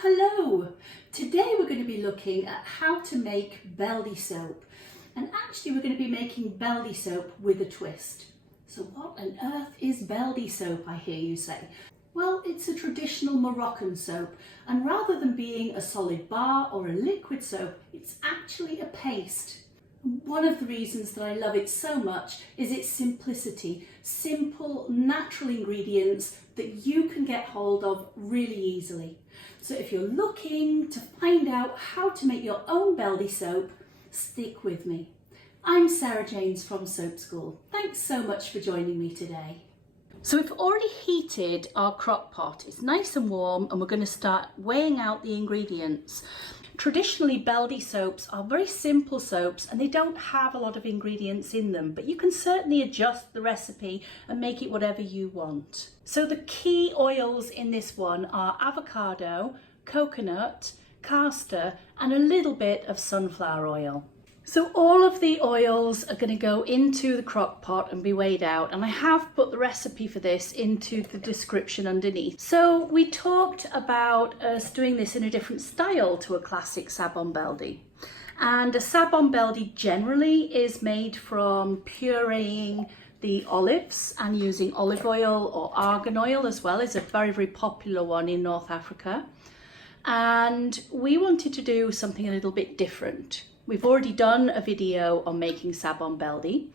Hello! Today we're going to be looking at how to make Beldi soap, and actually we're going to be making Beldi soap with a twist. So what on earth is Beldi soap, I hear you say? Well, it's a traditional Moroccan soap, and rather than being a solid bar or a liquid soap, it's actually a paste. One of the reasons that I love it so much is its simplicity, simple, natural ingredients that you can get hold of really easily. So if you're looking to find out how to make your own Beldi soap, stick with me. I'm Sarah James from Soap School. Thanks so much for joining me today. So we've already heated our crock pot. It's nice and warm and we're going to start weighing out the ingredients. Traditionally, Beldi soaps are very simple soaps and they don't have a lot of ingredients in them, but you can certainly adjust the recipe and make it whatever you want. So the key oils in this one are avocado, coconut, castor, and a little bit of sunflower oil. So all of the oils are going to go into the crock pot and be weighed out, and I have put the recipe for this into the description underneath. So we talked about us doing this in a different style to a classic savon Beldi. And a savon Beldi generally is made from pureeing the olives and using olive oil or argan oil as well. Is a very, very popular one in North Africa. And we wanted to do something a little bit different. We've already done a video on making savon Beldi,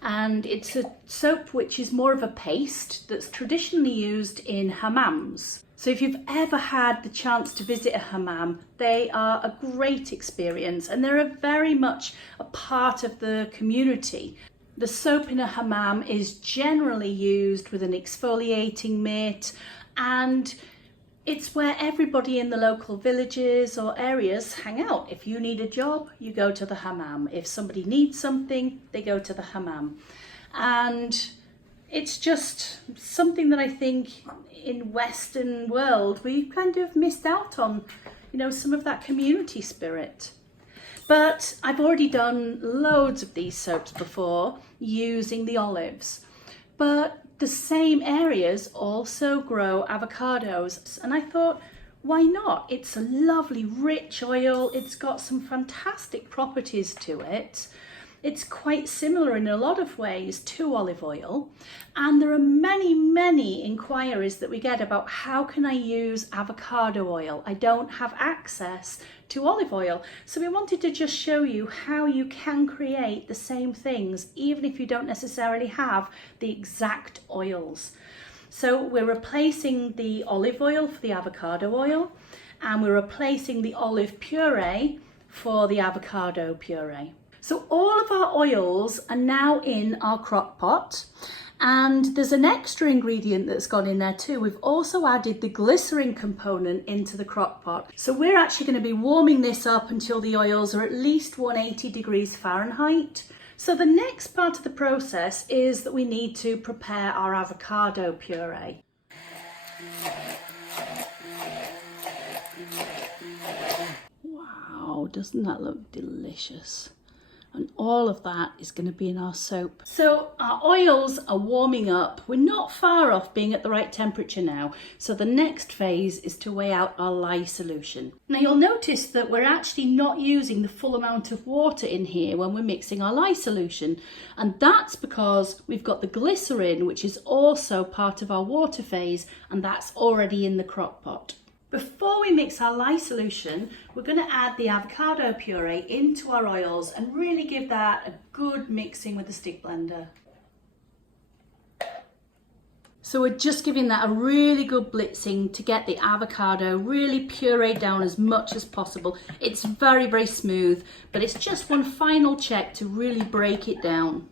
and it's a soap which is more of a paste that's traditionally used in hammams. So if you've ever had the chance to visit a hammam, they are a great experience and they're very much a part of the community. The soap in a hammam is generally used with an exfoliating mitt, and it's where everybody in the local villages or areas hang out. If you need a job, you go to the hammam. If somebody needs something, they go to the hammam. And it's just something that I think in Western world, we've kind of missed out on, some of that community spirit. But I've already done loads of these soaps before using the olives. But the same areas also grow avocados, and I thought, why not? It's a lovely rich oil, it's got some fantastic properties to it. It's quite similar in a lot of ways to olive oil, and there are many inquiries that we get about how can I use avocado oil? I don't have access to olive oil. So we wanted to just show you how you can create the same things even if you don't necessarily have the exact oils. So we're replacing the olive oil for the avocado oil, and we're replacing the olive puree for the avocado puree. So all of our oils are now in our crock pot, and there's an extra ingredient that's gone in there too. We've also added the glycerin component into the crock pot. So we're actually going to be warming this up until the oils are at least 180 degrees Fahrenheit. So the next part of the process is that we need to prepare our avocado puree. Wow, doesn't that look delicious? And all of that is going to be in our soap. So our oils are warming up. We're not far off being at the right temperature now. So the next phase is to weigh out our lye solution. Now you'll notice that we're actually not using the full amount of water in here when we're mixing our lye solution. And that's because we've got the glycerin, which is also part of our water phase, and that's already in the crock pot. Before we mix our lye solution, we're going to add the avocado puree into our oils and really give that a good mixing with the stick blender. So we're just giving that a really good blitzing to get the avocado really pureed down as much as possible. It's very smooth, but it's just one final check to really break it down.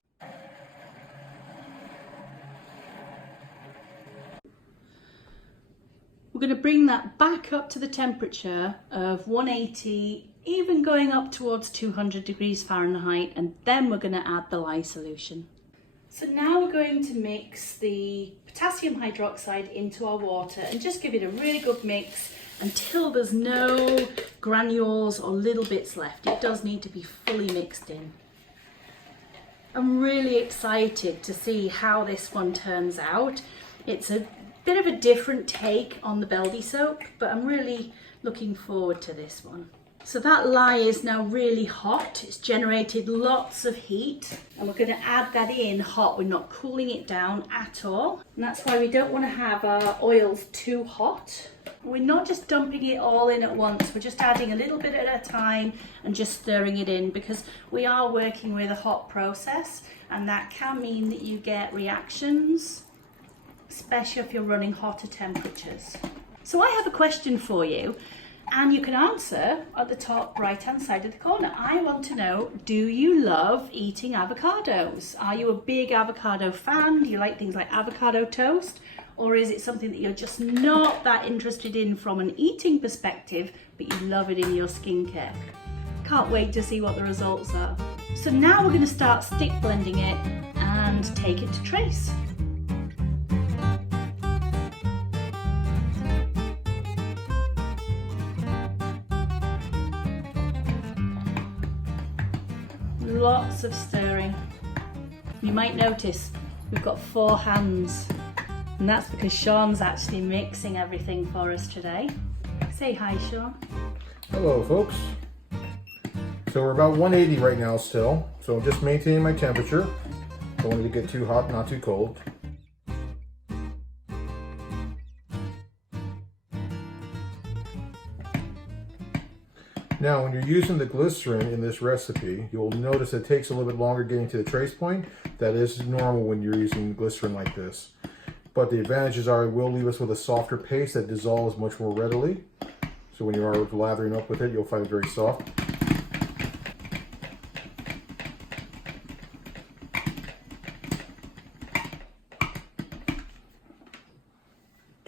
We're going to bring that back up to the temperature of 180, even going up towards 200 degrees Fahrenheit, and then we're going to add the lye solution. So now we're going to mix the potassium hydroxide into our water and just give it a really good mix until there's no granules or little bits left. It does need to be fully mixed in. I'm really excited to see how this one turns out. It's a Bit of a different take on the Beldi soap, but I'm really looking forward to this one. So that lye is now really hot. It's generated lots of heat, and we're going to add that in hot. We're not cooling it down at all. And that's why we don't want to have our oils too hot. We're not just dumping it all in at once. We're just adding a little bit at a time and just stirring it in, because we are working with a hot process, and that can mean that you get reactions, especially if you're running hotter temperatures. So I have a question for you. And you can answer at the top right hand side of the corner. I want to know, do you love eating avocados? Are you a big avocado fan? Do you like things like avocado toast? Or is it something that you're just not that interested in from an eating perspective, but you love it in your skincare? Can't wait to see what the results are. So now we're going to start stick blending it and take it to trace. Lots of stirring. You might notice we've got 4 hands, and that's because Sean's actually mixing everything for us today. Say hi, Sean. Hello, folks. So we're about 180 right now still, so I'm just maintaining my temperature. Don't want it to get too hot, not too cold. Now, when you're using the glycerin in this recipe, you'll notice it takes a little bit longer getting to the trace point. That is normal when you're using glycerin like this. But the advantages are it will leave us with a softer paste that dissolves much more readily. So when you are lathering up with it, you'll find it very soft.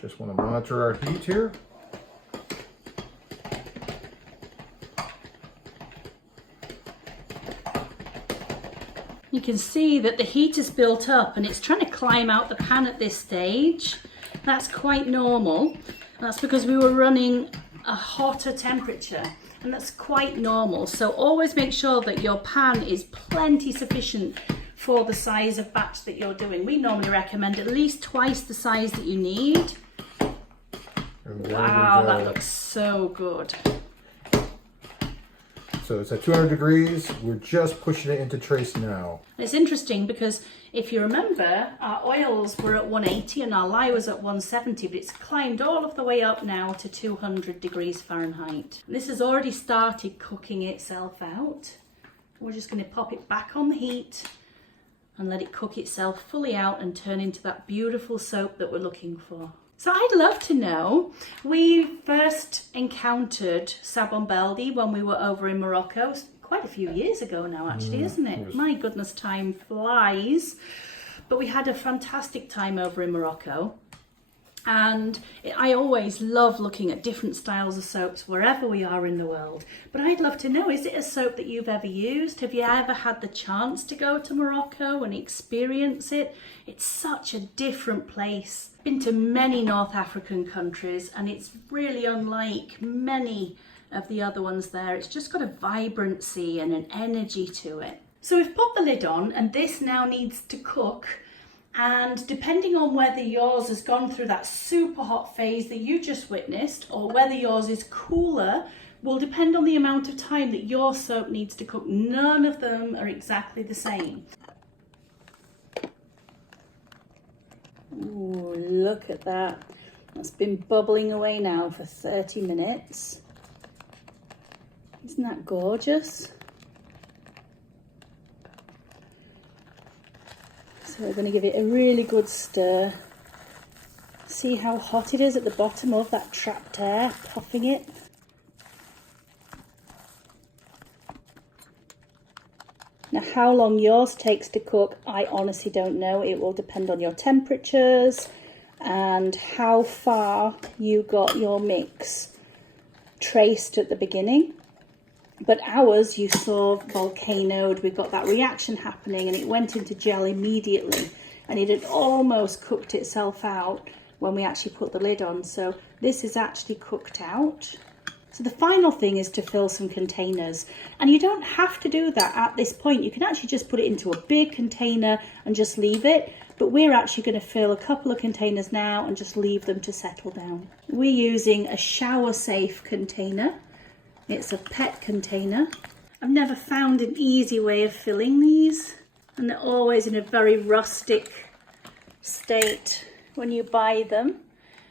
Just want to monitor our heat here. You can see that the heat is built up and it's trying to climb out the pan at this stage. That's quite normal. That's because we were running a hotter temperature, and that's quite normal. So always make sure that your pan is plenty sufficient for the size of batch that you're doing. We normally recommend at least twice the size that you need. Wow, that looks so good. So it's at 200 degrees. We're just pushing it into trace now. It's interesting because if you remember, our oils were at 180 and our lye was at 170, but it's climbed all of the way up now to 200 degrees Fahrenheit. This has already started cooking itself out. We're just going to pop it back on the heat and let it cook itself fully out and turn into that beautiful soap that we're looking for. So I'd love to know, we first encountered savon Beldi when we were over in Morocco, quite a few years ago now actually, isn't it? My goodness, time flies. But we had a fantastic time over in Morocco. And I always love looking at different styles of soaps wherever we are in the world. But I'd love to know, is it a soap that you've ever used? Have you ever had the chance to go to Morocco and experience it? It's such a different place. I've been to many North African countries, and it's really unlike many of the other ones there. It's just got a vibrancy and an energy to it. So we've popped the lid on, and this now needs to cook. And depending on whether yours has gone through that super hot phase that you just witnessed, or whether yours is cooler, will depend on the amount of time that your soap needs to cook. None of them are exactly the same. Ooh, look at that. That's been bubbling away now for 30 minutes. Isn't that gorgeous? So we're going to give it a really good stir. See how hot it is at the bottom of that trapped air, puffing it. Now how long yours takes to cook, I honestly don't know. It will depend on your temperatures and how far you got your mix traced at the beginning. But ours, you saw, volcanoed. We got that reaction happening and it went into gel immediately, and it had almost cooked itself out when we actually put the lid on. So this is actually cooked out. So the final thing is to fill some containers, and you don't have to do that at this point. You can actually just put it into a big container and just leave it. but we're actually going to fill a couple of containers now and just leave them to settle down. We're using a shower safe container. It's a PET container. I've never found an easy way of filling these, and they're always in a very rustic state when you buy them.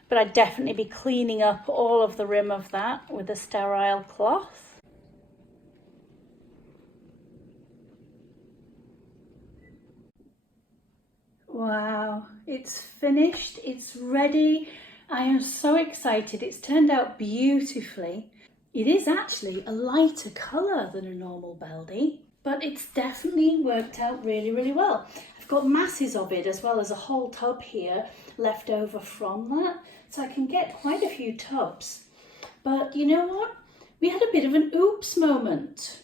But I'd definitely be cleaning up all of the rim of that with a sterile cloth. Wow, it's finished, it's ready. I am so excited. It's turned out beautifully. It is actually a lighter colour than a normal Beldi, but it's definitely worked out really, really well. I've got masses of it as well as a whole tub here left over from that, so I can get quite a few tubs. But you know what? We had a bit of an oops moment.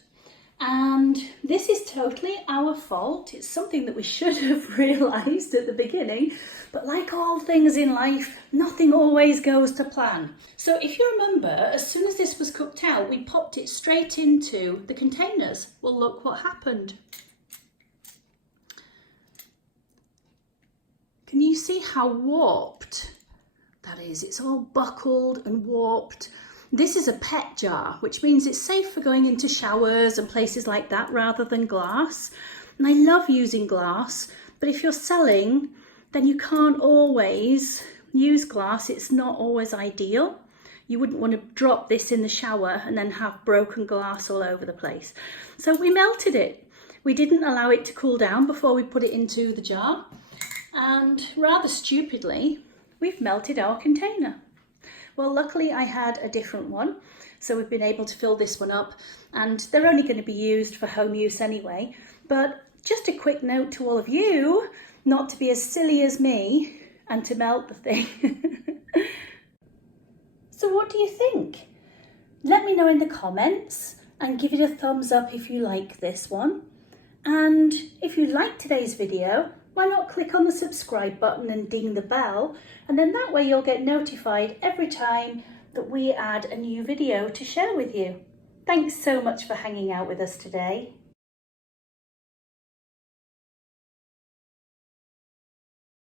And this is totally our fault. It's something that we should have realised at the beginning. But like all things in life, nothing always goes to plan. So if you remember, as soon as this was cooked out, we popped it straight into the containers. Well, look what happened. Can you see how warped that is? It's all buckled and warped. This is a PET jar, which means it's safe for going into showers and places like that rather than glass. And I love using glass, but if you're selling, then you can't always use glass. It's not always ideal. You wouldn't want to drop this in the shower and then have broken glass all over the place. So we melted it. We didn't allow it to cool down before we put it into the jar. And rather stupidly, we've melted our container. Well, luckily I had a different one, so we've been able to fill this one up, and they're only going to be used for home use anyway. But just a quick note to all of you, not to be as silly as me and to melt the thing. So what do you think? Let me know in the comments and give it a thumbs up if you like this one. And if you liked today's video, why not click on the subscribe button and ding the bell, and then that way you'll get notified every time that we add a new video to share with you. Thanks so much for hanging out with us today.